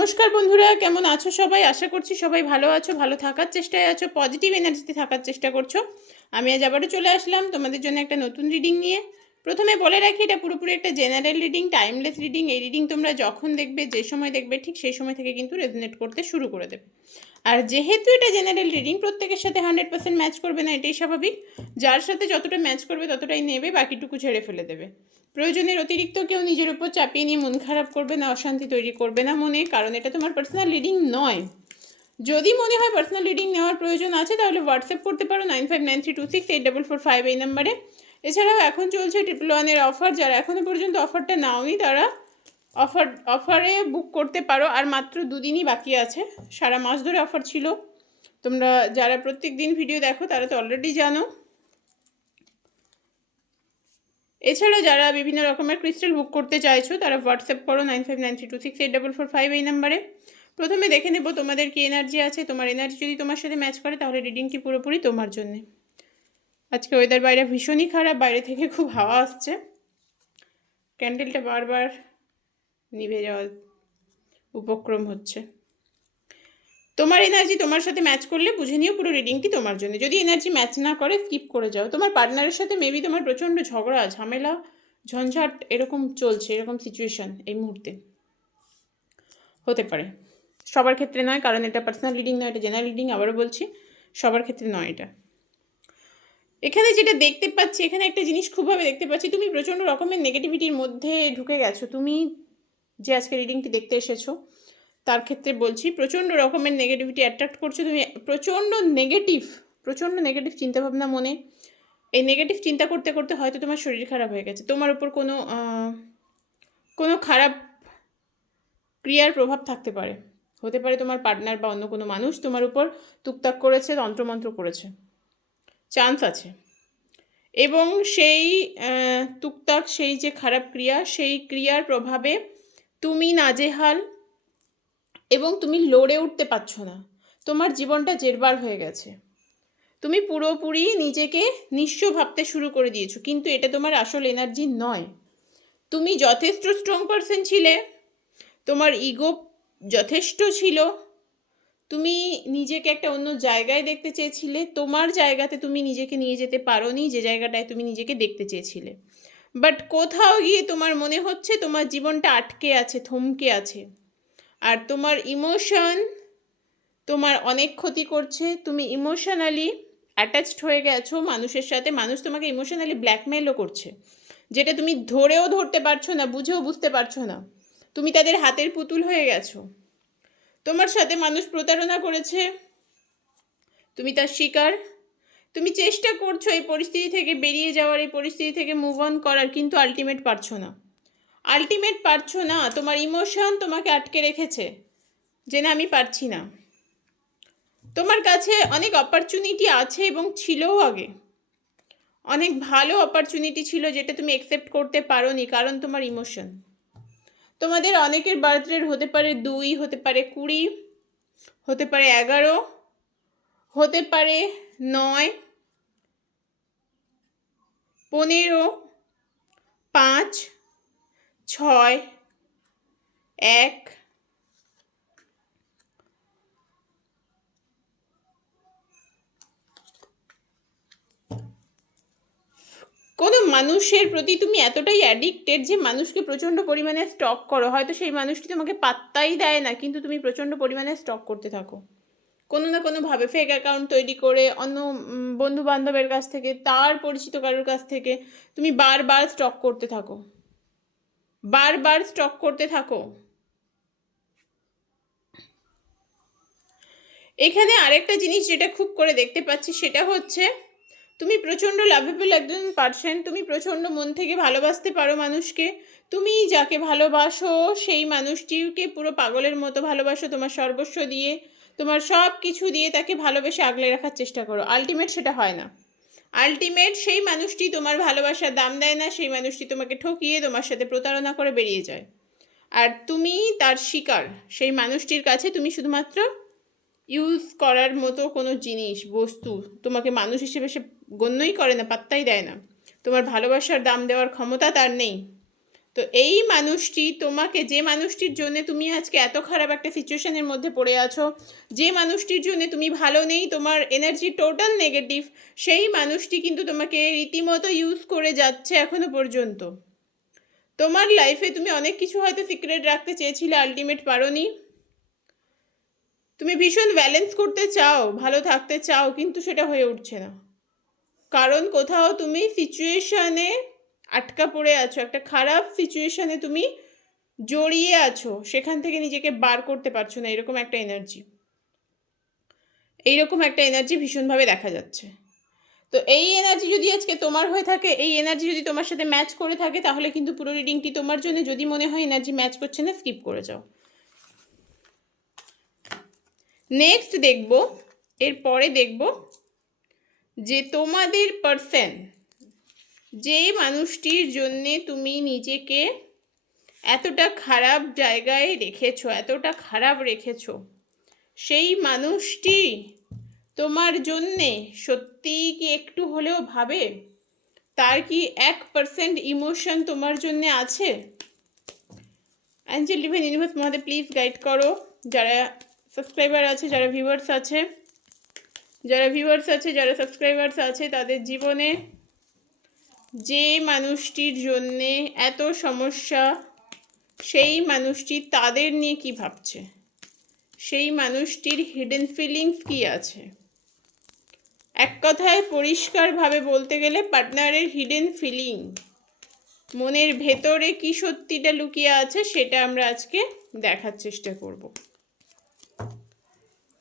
নমস্কার বন্ধুরা, কেমন আছো সবাই? আশা করছি সবাই ভালো আছো, ভালো থাকার চেষ্টায় আছো, পজিটিভ এনার্জিতে থাকার চেষ্টা করছো। আমি আজ আবারও চলে আসলাম তোমাদের জন্য একটা নতুন রিডিং নিয়ে। প্রথমে বলে রাখি, এটা পুরোপুরি একটা জেনারেল রিডিং, টাইমলেস রিডিং। এই রিডিং তোমরা যখন দেখবে, যে সময় দেখবে, ঠিক সেই সময় থেকে কিন্তু রেজোনেট করতে শুরু করে দেবে। আর যেহেতু এটা জেনারেল রিডিং, প্রত্যেকের সাথে 100% ম্যাচ করবে না, এটাই স্বাভাবিক। যার সাথে যতটা ম্যাচ করবে ততটাই নেবে, বাকিটুকু ছেড়ে ফেলে দেবে। প্রয়োজনের অতিরিক্ত কেউ নিজের উপর চাপিয়ে নিয়ে মন খারাপ করবে না, অশান্তি তৈরি করবে না মনে, কারণ এটা তোমার পার্সোনাল রিডিং নয়। যদি মনে হয় পার্সোনাল রিডিং নেওয়ার প্রয়োজন আছে, তাহলে হোয়াটসঅ্যাপ করতে পারো 9593268445 এই নাম্বারে। এছাড়াও এখন চলছে 111-এর অফার। যারা এখনও পর্যন্ত অফারটা নাওনি তারা অফারে বুক করতে পারো। আর মাত্র দুদিনই বাকি আছে, সারা মাস ধরে অফার ছিল। তোমরা যারা প্রত্যেক দিন ভিডিও দেখো তারা তো অলরেডি জানো। এছাড়া যারা বিভিন্ন রকমের ক্রিস্টাল বুক করতে চাইছো তারা হোয়াটসঅ্যাপ করো 9593268445 এই নাম্বারে। প্রথমে দেখে নেব তোমাদের কি এনার্জি আছে। তোমার এনার্জি যদি তোমার সাথে ম্যাচ করে তাহলে রিডিংটি পুরোপুরি তোমার জন্য। আজকে ওয়েদার বাইরে ভীষণই খারাপ, বাইরে থেকে খুব হাওয়া আসছে, ক্যান্ডেলটা বারবার নিভে যাওয়ার উপক্রম হচ্ছে। তোমার এনার্জি তোমার সাথে ম্যাচ করলে বুঝে নিও পুরো রিডিংটি তোমার জন্য। যদি এনার্জি ম্যাচ না করে স্কিপ করে যাও। তোমার পার্টনারের সাথে মেবি তোমার প্রচণ্ড ঝগড়া, ঝামেলা, ঝঞ্ঝাট এরকম চলছে, এরকম সিচুয়েশান এই মুহূর্তে হতে পারে। সবার ক্ষেত্রে নয়, কারণ এটা পার্সোনাল রিডিং নয়, এটা জেনারেল রিডিং। আবারও বলছি, সবার ক্ষেত্রে নয় এটা। এখানে যেটা দেখতে পাচ্ছি, এখানে একটা জিনিস খুবভাবে দেখতে পাচ্ছি, তুমি প্রচণ্ড রকমের নেগেটিভিটির মধ্যে ঢুকে গেছো। তুমি যে আজকে রিডিংটি দেখতে এসেছো তার ক্ষেত্রে বলছি, প্রচণ্ড রকমের নেগেটিভিটি অ্যাট্রাক্ট করছো তুমি। প্রচণ্ড নেগেটিভ চিন্তাভাবনা মনে। এই নেগেটিভ চিন্তা করতে করতে হয়তো তোমার শরীর খারাপ হয়ে গেছে। তোমার উপর কোনো খারাপ ক্রিয়ার প্রভাব থাকতে পারে। হতে পারে তোমার পার্টনার বা অন্য কোনো মানুষ তোমার উপর তুকতাক করেছে, তন্ত্রমন্ত্র করেছে, চান্স আছে। এবং সেই তুকতাক, সেই যে খারাপ ক্রিয়া, সেই ক্রিয়ার প্রভাবে তুমি নাজেহাল এবং তুমি লড়ে উঠতে পারছো না। তোমার জীবনটা জেরবার হয়ে গেছে। তুমি পুরোপুরি নিজেকে নিঃস্ব ভাবতে শুরু করে দিয়েছো, কিন্তু এটা তোমার আসল এনার্জি নয়। তুমি যথেষ্ট স্ট্রং পারসন ছিলে, তোমার ইগো যথেষ্ট ছিল, তুমি নিজেকে একটা অন্য জায়গায় দেখতে চেয়েছিলে। তোমার জায়গাতে তুমি নিজেকে নিয়ে যেতে পারোনি, যে জায়গাটায় তুমি নিজেকে দেখতে চেয়েছিলে। বাট কোথাও গিয়ে তোমার মনে হচ্ছে তোমার জীবনটা আটকে আছে, থমকে আছে। আর তোমার ইমোশন তোমার অনেক ক্ষতি করছে। তুমি ইমোশনালি অ্যাটাচড হয়ে গেছো মানুষের সাথে। মানুষ তোমাকে ইমোশনালি ব্ল্যাকমেলও করছে, যেটা তুমি ধরেও ধরতে পারছো না, বুঝেও বুঝতে পারছো না। তুমি তাদের হাতের পুতুল হয়ে গেছো। তোমার সাথে মানুষ প্রতারণা করেছে, তুমি তার শিকার। তুমি চেষ্টা করছো এই পরিস্থিতি থেকে বেরিয়ে যাওয়ার, এই পরিস্থিতি থেকে মুভ অন করার, কিন্তু আলটিমেট পারছো না। তোমার ইমোশন তোমাকে আটকে রেখেছে যে না, আমি পারছি না। তোমার কাছে অনেক অপরচুনিটি আছে এবং ছিলও আগে, অনেক ভালো অপরচুনিটি ছিল যেটা তুমি অ্যাকসেপ্ট করতে পারোনি, কারণ তোমার ইমোশন। তোমাদের অনেকের বার্থডে হতে পারে 2, হতে পারে 20, হতে পারে 11, হতে পারে 9, 15, 5, 6, 1। কোনো মানুষের প্রতি তুমি এতটাই অ্যাডিক্টেড যে মানুষকে প্রচণ্ড পরিমাণে স্টক করো। হয়তো সেই মানুষটি তোমাকে পাত্তাই দেয় না, কিন্তু তুমি প্রচণ্ড পরিমাণে স্টক করতে থাকো। কোনো না কোনোভাবে ফেক অ্যাকাউন্ট তৈরি করে, অন্য বন্ধু বান্ধবের কাছ থেকে, তার পরিচিত কারোর কাছ থেকে তুমি বারবার স্টক করতে থাকো। এখানে আরেকটা জিনিস যেটা খুব করে দেখতে পাচ্ছি, সেটা হচ্ছে তুমি প্রচণ্ড লাভেবল একজন পার্সন। তুমি প্রচণ্ড মন থেকে ভালোবাসতে পারো মানুষকে। তুমি যাকে ভালোবাসো সেই মানুষটিকে পুরো পাগলের মতো ভালোবাসো, তোমার সর্বস্ব দিয়ে, তোমার সব কিছু দিয়ে তাকে ভালোবেসে আগলে রাখার চেষ্টা করো। আলটিমেট সেটা হয় না। আলটিমেট সেই মানুষটি তোমার ভালোবাসার দাম দেয় না, সেই মানুষটি তোমাকে ঠকিয়ে তোমার সাথে প্রতারণা করে বেরিয়ে যায়। আর তুমি তার শিকার। সেই মানুষটির কাছে তুমি শুধুমাত্র ইউজ করার মতো কোনো জিনিস, বস্তু। তোমাকে মানুষ হিসেবে সে গণ্যই করে না, পাত্তাই দেয় না। তোমার ভালোবাসার দাম দেওয়ার ক্ষমতা তার নেই। তো এই মানুষটি তোমাকে, যে মানুষটির জন্য তুমি আজকে এত খারাপ একটা সিচুয়েশনের মধ্যে পড়ে আছো, যে মানুষটির জন্য তুমি ভালো নেই, তোমার এনার্জি টোটাল নেগেটিভ, সেই মানুষটি কিন্তু তোমাকে রীতিমতো ইউজ করে যাচ্ছে এখনো পর্যন্ত। তোমার লাইফে তুমি অনেক কিছু হয়তো সিক্রেট রাখতে চেয়েছিলে, আলটিমেট পারোনি। তুমি ভীষণ ব্যালেন্স করতে চাও, ভালো থাকতে চাও, কিন্তু সেটা হয়ে উঠছে না। কারণ কোথাও তুমি সিচুয়েশনে আটকা পড়ে আছো, একটা খারাপ সিচুয়েশনে তুমি জড়িয়ে আছো, সেখান থেকে নিজেকে বার করতে পারছো না, এরকম একটা এনার্জি ভীষণভাবে দেখা যাচ্ছে। তো এই এনার্জি যদি আজকে তোমার হয়ে থাকে, এই এনার্জি যদি তোমার সাথে ম্যাচ করে থাকে, তাহলে কিন্তু পুরো রিডিংটি তোমার জন্য। যদি মনে হয় এনার্জি ম্যাচ করছে না, স্কিপ করে যাও। নেক্সট দেখব, এরপরে দেখব যে তোমাদের পার্সন, যে মানুষটির জন্যে তুমি নিজেকে এতটা খারাপ জায়গায় রেখেছো, এতটা খারাপ রেখেছো, সেই মানুষটি তোমার জন্যে সত্যিই কি একটু হলেও ভাবে? তার কি 1% ইমোশন তোমার জন্যে আছে? Angel divine universe Mahadev please guide করো। যারা সাবস্ক্রাইবার আছে, যারা ভিউয়ার্স আছে, যারা সাবস্ক্রাইবার্স আছে, তাদের জীবনে যে মানুষটির জন্যে এত সমস্যা, সেই মানুষটি তাদের নিয়ে কি ভাবছে, সেই মানুষটির হিডেন ফিলিংস কি আছে। এক কথায় পরিষ্কারভাবে বলতে গেলে পার্টনারের হিডেন ফিলিং, মনের ভেতরে কি সত্যিটা লুকিয়ে আছে, সেটা আমরা আজকে দেখার চেষ্টা করব।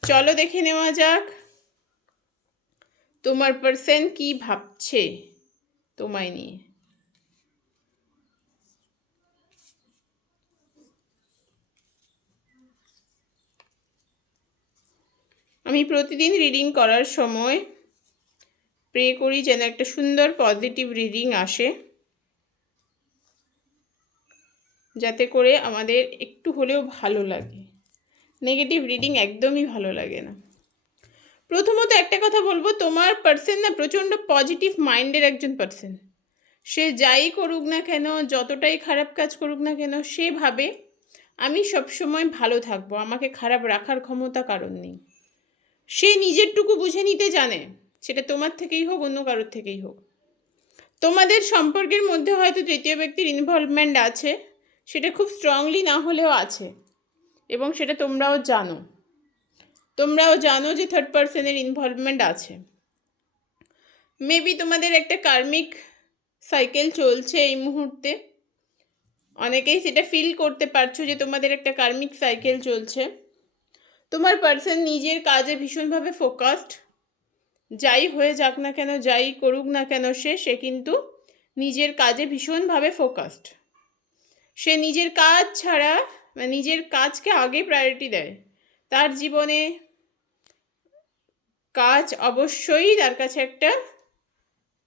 চলো দেখে নেওয়া যাক তোমার পার্সন কি ভাবছে তোমায় নিয়ে। আমি প্রতিদিন রিডিং করার সময় প্রে করি যেন একটা সুন্দর পজিটিভ রিডিং আসে, যাতে করে আমাদের একটু হলেও ভালো লাগে। নেগেটিভ রিডিং একদমই ভালো লাগে না। প্রথমত একটা কথা বলবো, তোমার পার্সন না প্রচণ্ড পজিটিভ মাইন্ডের একজন পার্সন। সে যাই করুক না কেন, যতটাই খারাপ কাজ করুক না কেন, সে ভাবে আমি সবসময় ভালো থাকবো, আমাকে খারাপ রাখার ক্ষমতা কারণ নেই। সে নিজেরটুকু বুঝে নিতে জানে, সেটা তোমার থেকেই হোক, অন্য কারোর থেকেই হোক। তোমাদের সম্পর্কের মধ্যে হয়তো তৃতীয় ব্যক্তির ইনভলভমেন্ট আছে, সেটা খুব স্ট্রংলি না হলেও আছে, এবং সেটা তোমরাও জানো যে থার্ড পার্সনের ইনভলভমেন্ট আছে। মেবি তোমাদের একটা কার্মিক সাইকেল চলছে এই মুহূর্তে, অনেকেই সেটা ফিল করতে পারছো যে তোমাদের একটা কার্মিক সাইকেল চলছে। তোমার পার্সন নিজের কাজে ভীষণভাবে ফোকাসড, যাই হয়ে যাক না কেন, যাই করুক না কেন, সে কিন্তু নিজের কাজে ভীষণভাবে ফোকাসড। সে নিজের কাজ ছাড়া, নিজের কাজকে আগে প্রায়োরিটি দেয়। তার জীবনে কাজ অবশ্যই তার কাছে একটা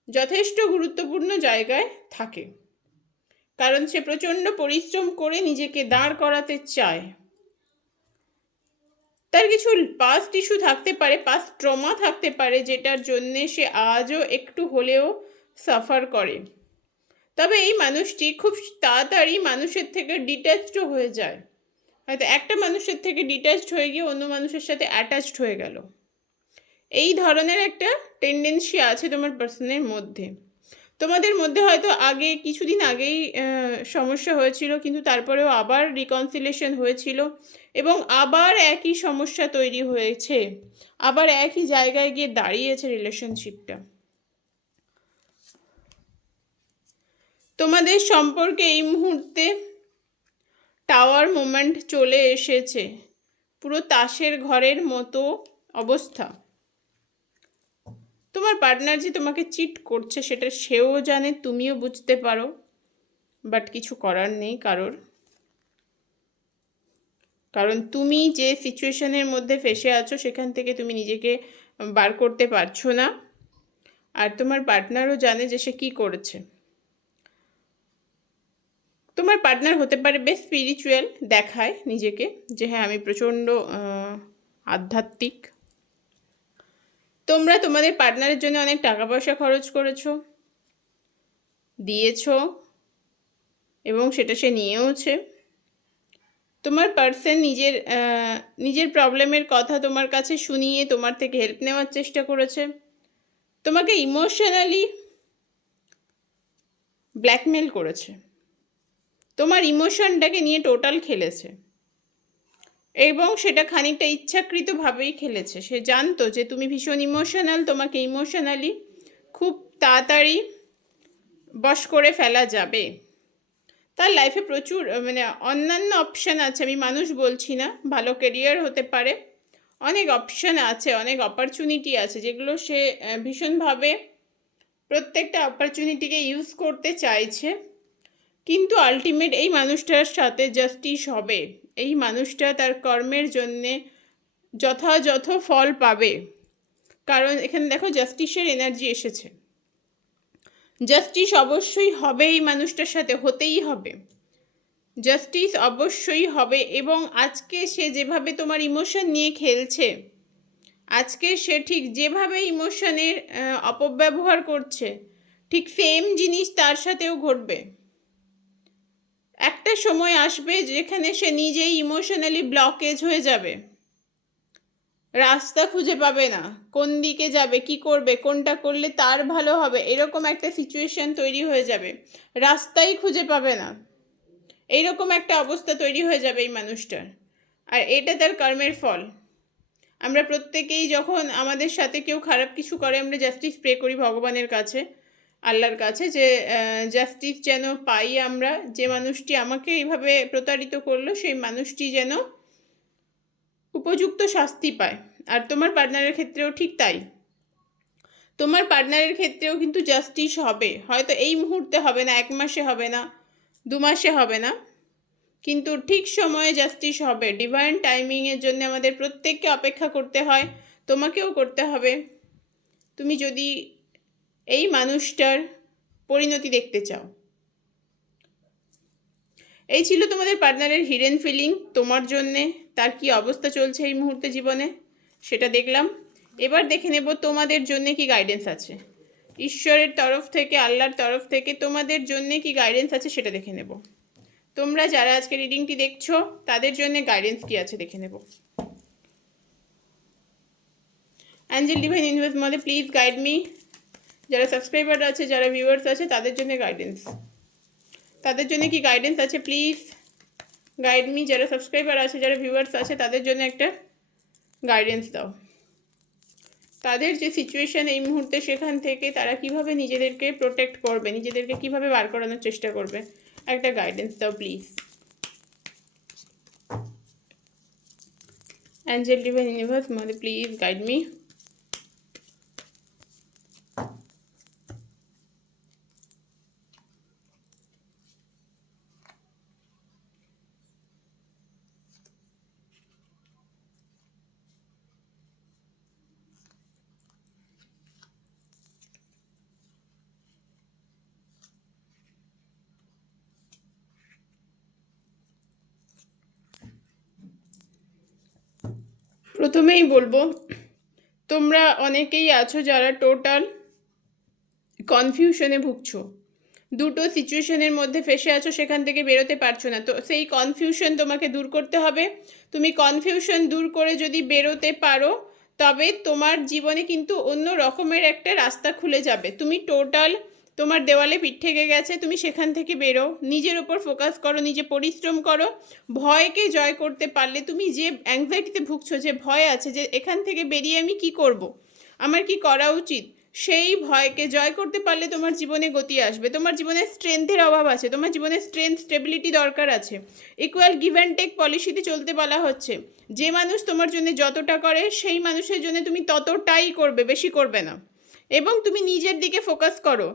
যথেষ্ট গুরুত্বপূর্ণ জায়গায় থাকে, কারণ সে প্রচণ্ড পরিশ্রম করে নিজেকে দাঁড় করাতে চায়। তার কিছু পাস্ট ইস্যু থাকতে পারে, পাস্ট ট্রমা থাকতে পারে, যেটার জন্যে সে আজও একটু হলেও সাফার করে। তবে এই মানুষটি খুব তাড়াতাড়ি মানুষের থেকে ডিট্যাচড হয়ে যায়, হয়তো একটা মানুষের থেকে ডিট্যাচড হয়ে গিয়ে অন্য মানুষের সাথে অ্যাটাচড হয়ে গেল। এই ধরনের একটা টেন্ডেন্সি আছে তোমার পার্সনের মধ্যে। তোমাদের মধ্যে হয়তো কিছুদিন আগেই সমস্যা হয়েছিল, কিন্তু তারপরেও আবার রিকনসিলেশন হয়েছিল, এবং আবার একই সমস্যা তৈরি হয়েছে, আবার একই জায়গায় গিয়ে দাঁড়িয়েছে রিলেশনশিপটা। তোমাদের সম্পর্কে এই মুহূর্তে টাওয়ার মোমেন্ট চলে এসেছে, পুরো তাসের ঘরের মতো অবস্থা। তোমার পার্টনার যে তোমাকে চিট করছে সেটা সেও জানে, তুমিও বুঝতে পারো, বাট কিছু করার নেই কারণ তুমি যে সিচুয়েশনের মধ্যে ফেসে আছো সেখান থেকে তুমি নিজেকে বার করতে পারছো না, আর তোমার পার্টনারও জানে যে সে কী করেছে। তোমার পার্টনার হতে পারে বেশ স্পিরিচুয়াল, দেখায় নিজেকে যে হ্যাঁ আমি প্রচণ্ড আধ্যাত্মিক। তোমরা তোমাদের পার্টনারের জন্য অনেক টাকা পয়সা খরচ করেছো, দিয়েছো, এবং সেটা সে নিয়েওছে। তোমার পার্সন নিজের প্রবলেমের কথা তোমার কাছে শুনিয়ে তোমার থেকে হেল্প নেওয়ার চেষ্টা করেছে, তোমাকে ইমোশনালি ব্ল্যাকমেল করেছে, তোমার ইমোশনটাকে নিয়ে টোটাল খেলেছে এবং সেটা খানিকটা ইচ্ছাকৃতভাবেই খেলেছে। সে জানতো যে তুমি ভীষণ ইমোশনাল, তোমাকে ইমোশনালি খুব তাড়াতাড়ি বশ করে ফেলা যাবে। তার লাইফে প্রচুর অন্যান্য অপশান আছে, আমি মানুষ বলছি না, ভালো কেরিয়ার হতে পারে, অনেক অপশান আছে, অনেক অপরচুনিটি আছে যেগুলো সে ভীষণভাবে প্রত্যেকটা অপরচুনিটিকে ইউজ করতে চাইছে। কিন্তু আলটিমেট এই মানুষটার সাথে জাস্টিস হবে, এই মানুষটা তার কর্মের জন্যে যথাযথ ফল পাবে। কারণ এখানে দেখো জাস্টিসের এনার্জি এসেছে, জাস্টিস অবশ্যই হবে, এই মানুষটার সাথে হতেই হবে, জাস্টিস অবশ্যই হবে। এবং আজকে সে যেভাবে তোমার ইমোশন নিয়ে খেলছে, আজকে সে ঠিক যেভাবে ইমোশনের অপব্যবহার করছে, ঠিক সেম জিনিস তার সাথেও ঘটবে। একটা সময় আসবে যেখানে সে নিজেই ইমোশনালি ব্লকেজ হয়ে যাবে, রাস্তা খুঁজে পাবে না, কোন দিকে যাবে, কি করবে, কোনটা করলে তার ভালো হবে, এরকম একটা সিচুয়েশন তৈরি হয়ে যাবে, রাস্তাই খুঁজে পাবে না, এইরকম একটা অবস্থা তৈরি হয়ে যাবে এই মানুষটার। আর এটা তার কর্মের ফল। আমরা প্রত্যেকেই যখন আমাদের সাথে কেউ খারাপ কিছু করে, আমরা জাস্টিস প্রে করি ভগবানের কাছে, আল্লাহর কাছে, যে জাস্টিস যেন পাই আমরা, যে মানুষটি আমাকে এইভাবে প্রতারিত করলো সেই মানুষটি যেন উপযুক্ত শাস্তি পায়। আর তোমার পার্টনারের ক্ষেত্রেও ঠিক তাই, তোমার পার্টনারের ক্ষেত্রেও কিন্তু জাস্টিস হবে, হয়তো এই মুহূর্তে হবে না, 1 মাসে হবে না, 2 মাসে হবে না, কিন্তু ঠিক সময়ে জাস্টিস হবে। ডিভাইন টাইমিংয়ের জন্য আমাদের প্রত্যেককে অপেক্ষা করতে হয়, তোমাকেও করতে হবে, তুমি যদি এই মানুষটার পরিণতি দেখতে চাও। এই ছিল তোমাদের পার্টনারের হিডেন ফিলিং তোমার জন্যে, তার কি অবস্থা চলছে এই মুহূর্তে জীবনে সেটা দেখলাম। এবার দেখে নেব তোমাদের জন্য কি গাইডেন্স আছে, ঈশ্বরের তরফ থেকে, আল্লাহর তরফ থেকে তোমাদের জন্য কি গাইডেন্স আছে সেটা দেখে নেব। তোমরা যারা আজকে রিডিংটি দেখছো তাদের জন্য গাইডেন্স কি আছে দেখে নেব। অ্যাঞ্জেল ডিভাইন ইউনিভার্স মধ্যে প্লিজ গাইড মি, যারা সাবস্ক্রাইবার আছে, যারা ভিউয়ার্স আছে তাদের জন্য গাইডেন্স, তাদের জন্য কি গাইডেন্স আছে প্লিজ গাইড মি, যারা সাবস্ক্রাইবার আছে, যারা ভিউয়ার্স আছে তাদের জন্য একটা গাইডেন্স দাও। তাদের যে সিচুয়েশান এই মুহূর্তে, সেখান থেকে তারা কিভাবে নিজেদেরকে প্রোটেক্ট করবে, নিজেদেরকে কিভাবে বার করানোর চেষ্টা করবে, একটা গাইডেন্স দাও প্লিজ। অ্যাঞ্জেল ডিভাইন ইউনিভার্স মধ্যে প্লিজ গাইড মি। প্রথমেই বলবো, তোমরা অনেকেই আছো যারা টোটাল কনফিউশনে ভুগছো, দুটো সিচুয়েশনের মধ্যে ফেসে আছো, সেখান থেকে বেরোতে পারছো না। তো সেই কনফিউশন তোমাকে দূর করতে হবে। তুমি কনফিউশন দূর করে যদি বেরোতে পারো, তবে তোমার জীবনে কিন্তু অন্য রকমের একটা রাস্তা খুলে যাবে। তুমি টোটাল তোমার দেওয়ালে পিঠ থেকে গেছে, তুমি সেখান থেকে বেরো, নিজের ওপর ফোকাস করো, নিজে পরিশ্রম করো। ভয়কে জয় করতে পারলে, তুমি যে অ্যাংজাইটিতে ভুগছো, যে ভয় আছে যে এখান থেকে বেরিয়ে আমি কি করব, আমার কি করা উচিত, সেই ভয়কে জয় করতে পারলে তোমার জীবনে গতি আসবে। তোমার জীবনে স্ট্রেংথের অভাব আছে, তোমার জীবনে স্ট্রেংথ স্টেবিলিটি দরকার আছে। ইকুয়াল গিভ অ্যান্ড টেক পলিসিতে চলতে বলা হচ্ছে, যে মানুষ তোমার জন্য যতটা করে সেই মানুষের জন্য তুমি ততটাই করবে, বেশি করবে না। এবং তুমি নিজের দিকে ফোকাস করো,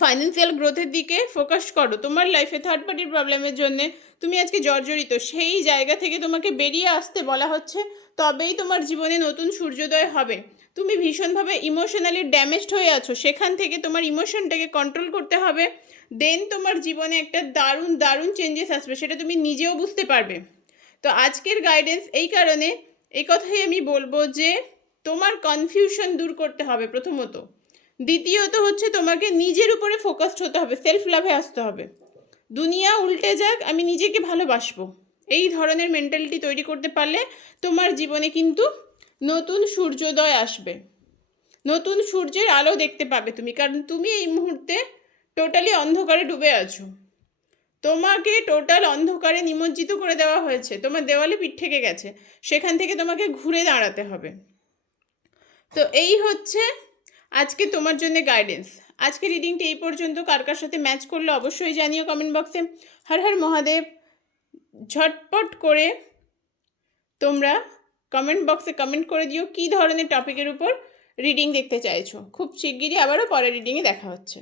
ফাইন্যান্সিয়াল গ্রোথের দিকে ফোকাস করো। তোমার লাইফে থার্ড পার্টির প্রবলেমের জন্য তুমি আজকে জর্জরিত, সেই জায়গা থেকে তোমাকে বেরিয়ে আসতে বলা হচ্ছে, তবেই তোমার জীবনে নতুন সূর্যোদয় হবে। তুমি ভীষণভাবে ইমোশনালি ড্যামেজড হয়ে আছো, সেখান থেকে তোমার ইমোশনটাকে কন্ট্রোল করতে হবে, দেন তোমার জীবনে একটা দারুণ দারুণ চেঞ্জেস আসবে, সেটা তুমি নিজেও বুঝতে পারবে। তো আজকের গাইডেন্স এই কারণে, এই কথাই আমি বলবো যে তোমার কনফিউশন দূর করতে হবে প্রথমত। দ্বিতীয়ত হচ্ছে তোমাকে নিজের উপরে ফোকাসড হতে হবে, সেলফ লাভে আসতে হবে। দুনিয়া উল্টে যাক, আমি নিজেকে ভালোবাসবো, এই ধরনের মেন্টালিটি তৈরি করতে পারলে তোমার জীবনে কিন্তু নতুন সূর্যোদয় আসবে, নতুন সূর্যের আলো দেখতে পাবে তুমি। কারণ তুমি এই মুহূর্তে টোটালি অন্ধকারে ডুবে আছো, তোমাকে টোটাল অন্ধকারে নিমজ্জিত করে দেওয়া হয়েছে, তোমার দেওয়ালে পিঠ থেকে গেছে, সেখান থেকে তোমাকে ঘুরে দাঁড়াতে হবে। তো এই হচ্ছে আজকে তোমার জন্য গাইডেন্স। আজকে রিডিংটি এই পর্যন্ত। কার কার সাথে ম্যাচ করলে অবশ্যই জানিও কমেন্ট বক্সে। হর হর মহাদেব। ঝটপট করে তোমরা কমেন্ট বক্সে কমেন্ট করে দিও কী ধরনের টপিকের উপর রিডিং দেখতে চাইছো। খুব শিগগিরই আবারও পরের রিডিংয়ে দেখা হচ্ছে।